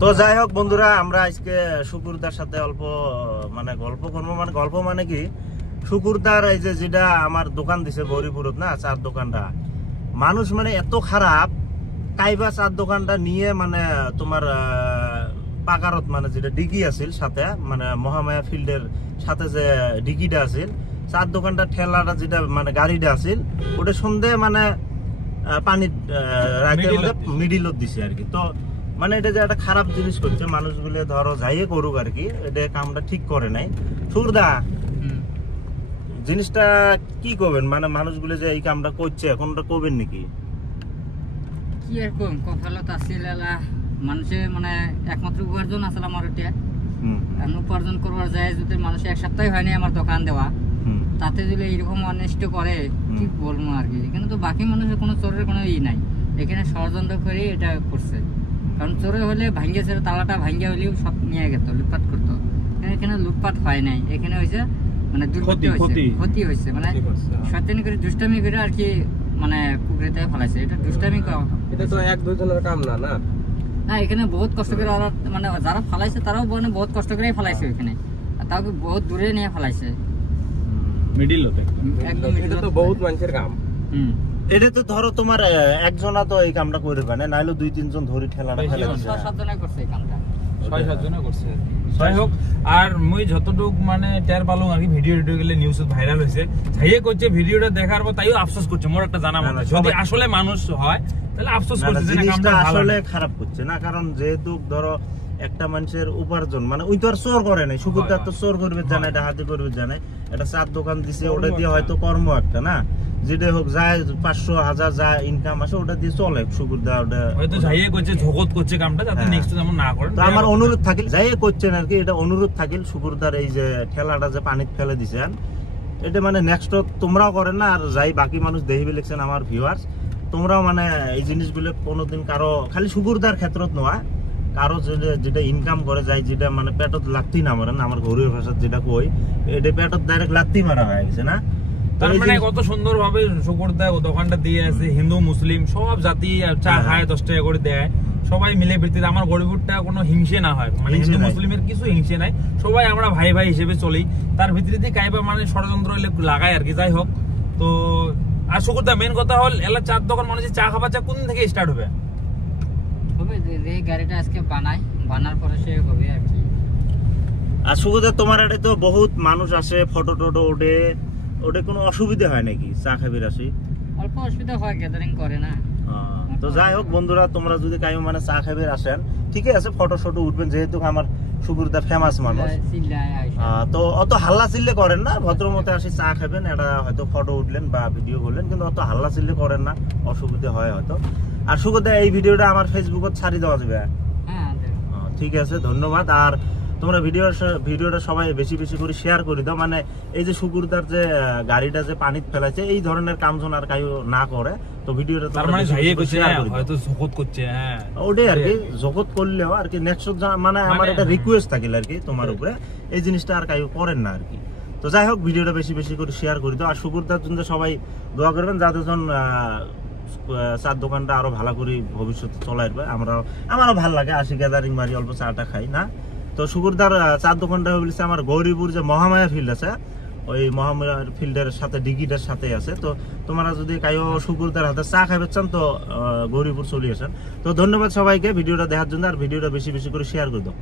তো যাই হোক বন্ধুরা, আমরা আজকে শুকুরদার সাথে অল্প মানে গল্প করবো। মানে গল্প মানে কি, শুকুরদার এই যে যেটা আমার দোকান দিছে গৌরীপুরত না, চার দোকানটা, মানুষ মানে এত খারাপ। কাইবা চার দোকানটা নিয়ে মানে তোমার পাকারত মানে যেটা ডিগি আছিল সাথে, মানে মহামায়া ফিল্ডের সাথে যে ডিগিটা আছিল, চার দোকানটা ঠেলাটা যেটা মানে গাড়িটা আছিল, ওটা সন্ধে মানে পানি রাইতের মধ্যে মিডিলত দিছে আর কি। তো মানে এটা যে একটা খারাপ জিনিস করছে, মানুষগুলো ধরো যাইয়ে করুক আর কি, এটা কামটা ঠিক করে নাই। সুরদা, জিনিসটা কি করবেন? মানে মানুষগুলো যে এই কামটা করছে, এখন ওটা করবেন নাকি? কি এরকম কপালত আছিল, মানুষের মানে একমাত্র উপার্জন আসল আমার এটা। উপার্জন করবার যায় যদি মানুষের এক সপ্তাহ হয়নি আমার দোকান দেওয়া, তাতে যদি এইরকম অনিষ্ট করে কি বলবো আর কি। এখানে তো বাকি মানুষের কোনো চোরের কোনো ই নাই, এখানে ষড়যন্ত্র করে এটা করছে। কারণ চোরে হলে ভাঙ্গিয়েছে, তালাটা ভাঙ্গিয়া হলেও সব নিয়ে গেত, লুটপাট করতো। এখানে লুটপাট হয় নাই, এখানে হয়েছে মানে দুর্গতি হয়েছে, ক্ষতি হয়েছে, মানে শয়তানি করে দুষ্টামি করে আর কি, মানে পুকুরেতে ফেলাইছে। এটা দুষ্টামি করা, এটা তো এক দুজনের কাম না। না না, এখানে বহুত কষ্ট করে ওরা মানে যারা ফেলাইছে তারাও মানে বহুত কষ্ট করেই ফেলাইছে ওইখানে, আর তাও বহুত দূরে নিয়ে ফেলাইছে মিডিল হতে। একদম এটা তো বহুত মানুষের কাম। এটা তো ধরো তোমার একজনা তো এই কামটা করে পায় না, নাইলে 2-3 জন ধরে ঠেলাটা ফেলে দিছে। 6-7 জনে করছে এই কামটা, 6-7 জনে করছে। যাই হোক, আর মুই যতটুক মানে টের পালুম আর কি, ভিডিও গেলে নিউজ ভাইরাল হয়েছে, যাইয়ে করছে ভিডিওটা দেখার পর তাইও আফসোস করছে। মোর একটা জানা মনে, যদি আসলে মানুষ হয় তাহলে আফসোস করছে যে না, কামটা আসলে খারাপ করছে না। কারণ যেহেতু ধরো একটা মানুষের উপার্জন, মানে ওই তো আর চোর করে নাই, শুকুরদার তো চোর করবে জানাই, ডাকাতি করবে জানাই, এটা চার দোকান দিছে, ওটা দিয়ে হয়তো কর্ম একটা না, যেটা হোক যায় 500-1000 যা ইনকাম আসে ওটা দিয়ে চলে শুকুরদা। ওটা হয়তো যাইয়ে করছে, ঝগত করছে কামটা, যাতে নেক্সট যেমন না করেন। তো আমার অনুরোধ থাকিল, যাইয়ে করছেন আর কি, এটা অনুরোধ থাকিল শুকুরদার এই যে ঠেলাটা যে পানিতে ফেলে দিছেন, এটা মানে নেক্সট তোমরাও করেন না। আর যাই বাকি মানুষ দেখবে লিখছেন আমার ভিউয়ার্স, তোমরাও মানে এই জিনিসগুলো কোনোদিন কারো, খালি শুকুরদার ক্ষেত্রত নয়, কারো যেটা ইনকাম করে যায়, যেটা মানে পেটত লাগতেই না মারেন, আমার ঘরের ভাষার যেটা কই, এটা পেটত ডাইরেক্ট লাগতেই মারা হয়ে গেছে না। তার মানে কত সুন্দর ভাবে শুকুরদা ও দোকানটা দিয়ে আছে, হিন্দু মুসলিম সব জাতি চা খায়, 10 টাকা করে দেয়, সবাই মিলে ভিত্তিতে। আমার গরিবটা কোনো হিংসে না হয়, মানে হিন্দু মুসলিমের কিছু হিংসে নাই, সবাই আমরা ভাই ভাই হিসেবে চলি। তার ভিত্তিতে কাইবা মানে ষড়যন্ত্র লাগায় আর কি। যাই হোক, তো আর শুকুরদা মেন কথা হল, এলা চার দোকান মানুষের চা খাবার চা কোন থেকে স্টার্ট হবে? এই গাড়িটা আজকে বানার পরে সে হবে আর কি। আর শুকুরদা তোমার এটা তো বহুত মানুষ আসে, ফটো টটো ওটা কোনো অসুবিধা হয় নাকি চা খাবির আসি? অল্প অসুবিধা হয়, গ্যাদারিং করে না। তো যাই হোক বন্ধুরা, তোমরা যদি কাইও মানে চা খাবির আসেন, ঠিকই আছে, ফটো শটো উঠবেন, যেহেতু আমার শুকুরদা ফেমাস মানুষ। তো অত হাল্লা চিল্লে করেন না, ভদ্রমতে আসি চা খাবেন, এটা হয়তো ফটো উঠলেন বা ভিডিও করলেন, কিন্তু অত হাল্লা চিল্লে করেন না, অসুবিধা হয় হয়তো। আর শুকুরদা এই ভিডিওটা আমার ফেসবুকত ছাড়ি দেওয়া যাবে? ঠিক আছে, ধন্যবাদ। আর তোমরা ভিডিওটা সবাই বেশি বেশি করে শেয়ার করে দাও, মানে এই যে শুকুরদার যে গাড়িটা যে পানিতে ফেলাইছে, এই ধরনের কাম যেন আর কাউ না করে। তো ভিডিওটা তার মানে যাইয়ে করছে, হয়তো জগত করছে, হ্যাঁ ওটাই আর কি, জগত করলেও আর কি নেক্সট মানে আমার এটা রিকোয়েস্ট থাকিল আর কি তোমার উপরে, এই জিনিসটা আর কাউ করেন না আর কি। তো যাই হোক, ভিডিওটা বেশি বেশি করে শেয়ার করে দাও। আর শুকুরদার জন্য সবাই দোয়া করবেন, যাতে চার দোকানটা আরো ভালো করে ভবিষ্যতে চলাইবে। আমারও ভালো লাগে, আসি গ্যাদারিং মারি, অল্প চাটা খাই না। তো শুকুরদার চার দোকানটা বলছে আমার গৌরীপুর যে মহামায়া ফিল্ড আছে, ওই মহামায়া ফিল্ডের সাথে ডিগিটার সাথে আছে। তো তোমরা যদি কাইও শুকুরদার হাতে চা খাইবে চান, তো গৌরীপুর চলে আসেন। তো ধন্যবাদ সবাইকে ভিডিওটা দেখার জন্য, আর ভিডিওটা বেশি বেশি করে শেয়ার করে দাও।